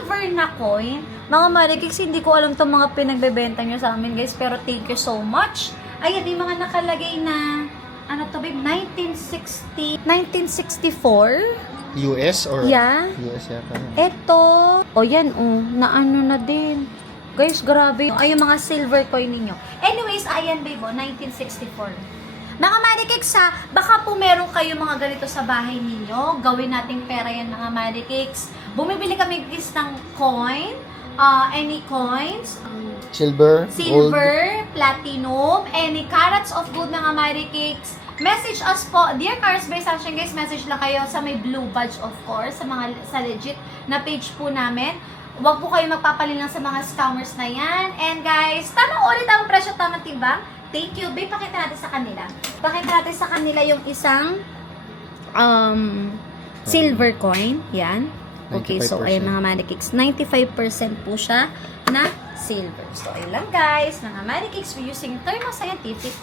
silver na coin. Mga Marikix, hindi ko alam itong mga pinagbebenta nyo sa amin, guys. Pero thank you so much. Ayan, may mga nakalagay na, ano to, babe? 1964? US or? Yeah. US yata. Eto. O yan, na ano na din. Guys, grabe. Ay, yung mga silver coin ninyo. Anyways, ayan, babe, 1964. Mga Marikix, baka po meron kayo mga ganito sa bahay ninyo. Gawin nating pera yan, mga Marikix. Bumibili kami guys ng coin. Any coins. Silver, gold. Platinum, any carats of gold, mga Marikix. Message us po, dear Cars by Sunshine, guys, message lang kayo sa may blue badge, of course, sa legit na page po namin. Huwag po kayo magpapalilang sa mga scammers na yan. And guys, tama ulit ang presyo, tama timbang. Thank you. Babe, pakita natin sa kanila. Pakita natin sa kanila yung isang silver coin. Yan. Okay, so ayan mga Marikix. 95% po siya na silver. So, ayun lang guys, mga Marikix, we're using thermoscientific